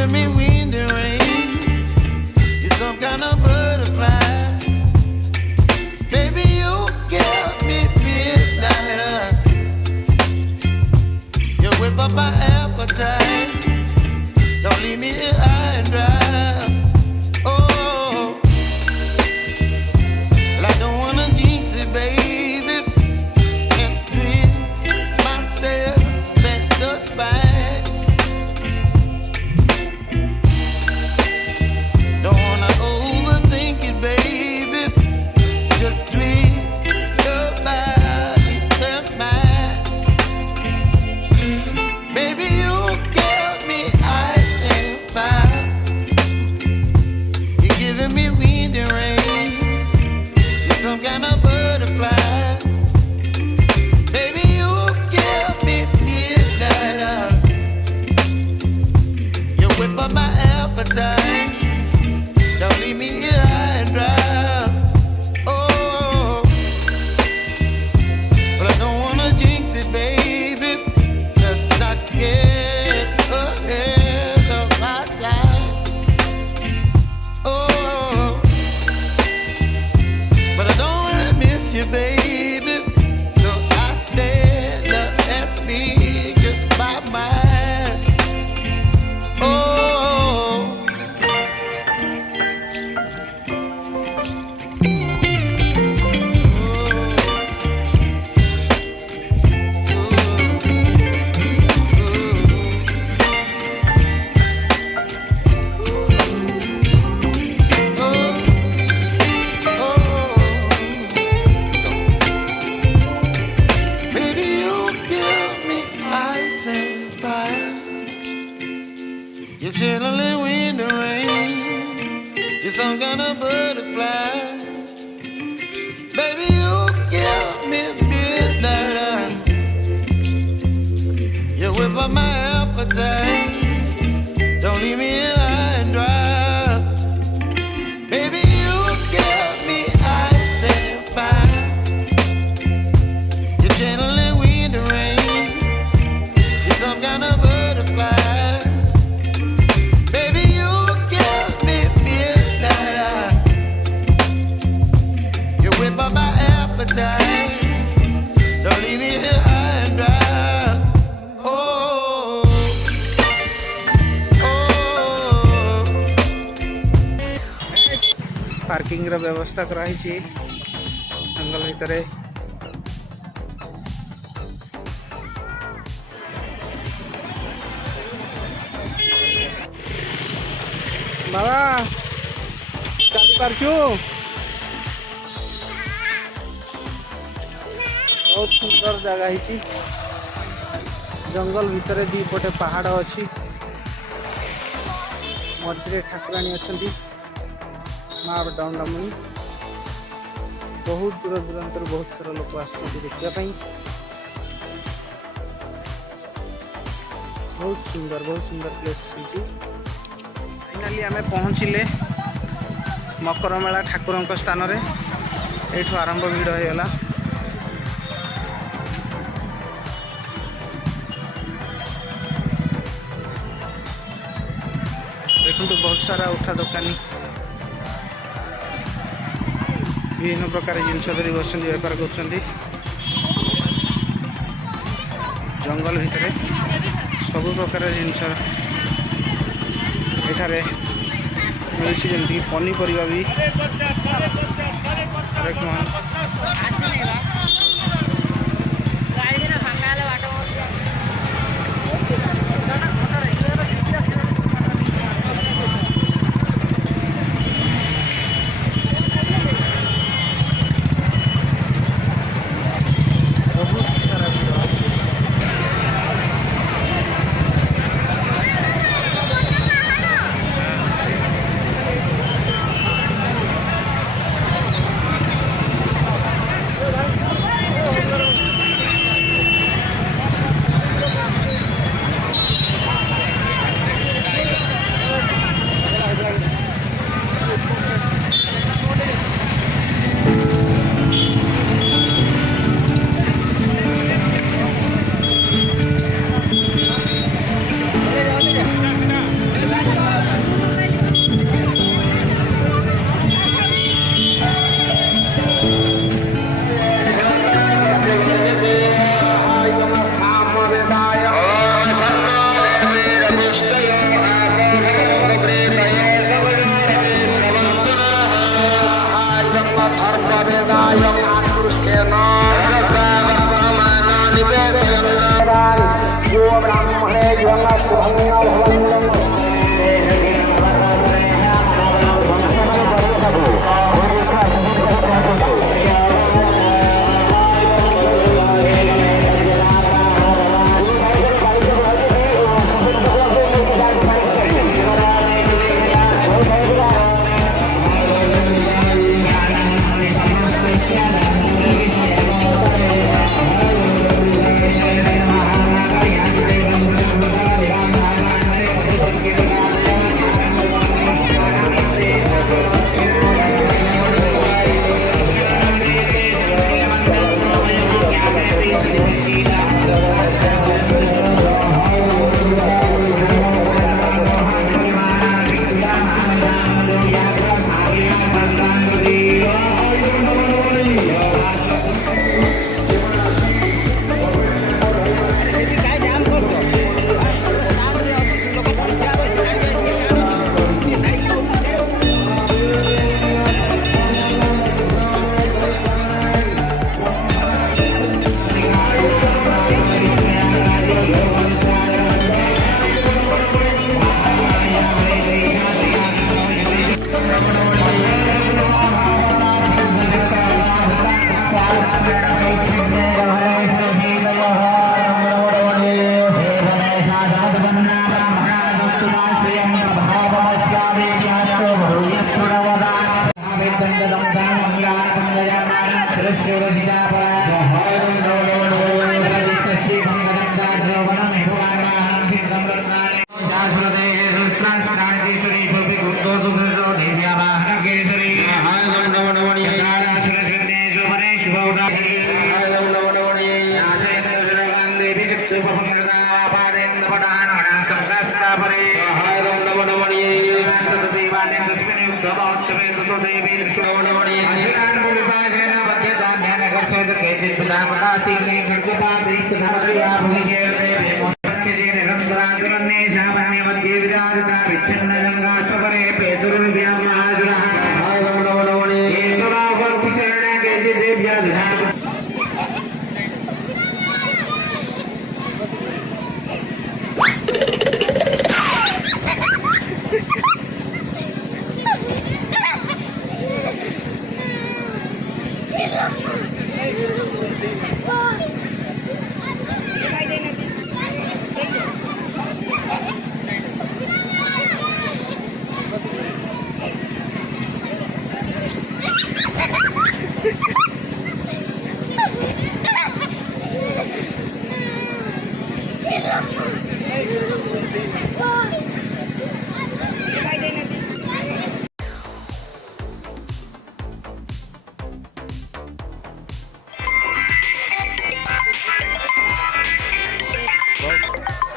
giving me wind and rain. You're some kind of butterfly. Baby, you give me midnight. You whip up my appetite. Don't leave me here high and dry. Oh, well, I don't wanna jinx it, baby, and twist myself at the spine. Don't wanna overthink it, baby. It's just twist your body and mine. Baby, you give me ice and fire. You're giving me wind and rain. You're some kind of butterfly. Baby, you give me midnight. You whip up my appetite. Don't leave me here high and dry. Oh, but I don't wanna jinx it, baby. Let's not get ahead of my time. Oh, but I don't wanna miss you, baby. So I stand up and speak just my mind. Oh. Baby, you give me ice and fire. You're channeling wind and rain. You're some kind of butterfly. Baby, you give me midnight. You whip up my appetite. Don't leave me here high and dry. Baby, you give me ice and fire. You're channeling wind and rain. You're some kind of butterfly. Baby, you give me midnight. You whip up my appetite. Don't leave me here high and dry. Oh, oh. Parking रा व्यवस्था कराई जंगल भितर बाबा चली पारछु बहुत सुंदर जगह है जंगल भितर दी पटे पहाड़ अच्छी मझे ठाकुराणी अच्छा माँ दामनी बहुत दूर दूरांत बहुत सारा लोक आसपाई बहुत सुंदर प्लेस फाइनाली आम पहुँचले मकर मेला ठाकुर स्थान रे एठू आरंभ भिड़ होगा देखो बहुत सारा उठा दुकानी विभिन्न प्रकार जिनस धरी बस बेपार कर जंगल भितर सब प्रकार जिनस एठारे मिलूँ जमीक पनीपरिया भी हरेक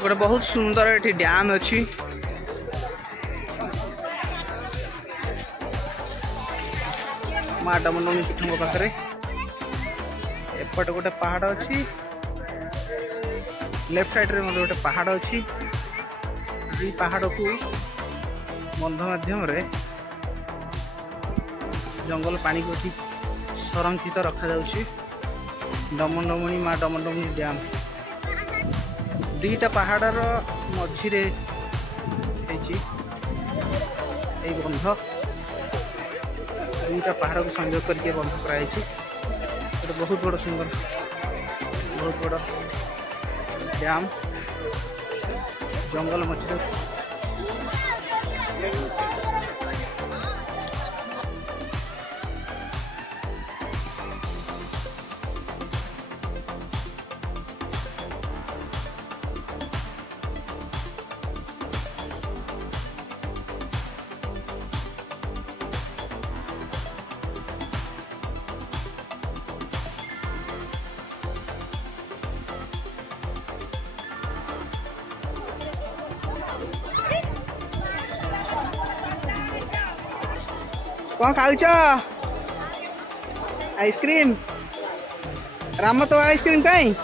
गोटे बहुत सुंदर ये डैम अच्छी माँ डमनमणि पीठ पाखे एपटे गोटे पहाड़ अच्छी लेफ्ट साइड रे गोटे पहाड़ अच्छी पहाड़ को बंध माध्यम जंगल पानी को संरक्षित रखा डमनमणि माँ डमनमणि डैम दीटा पहाड़र मझिरे बंध दुईटा पहाड़ को संयोग करके बंध कर बहुत बड़ सुंदर बहुत बड़ डैम जंगल मझिरे कौन खाऊच आइसक्रीम राम तो आइसक्रीम कहीं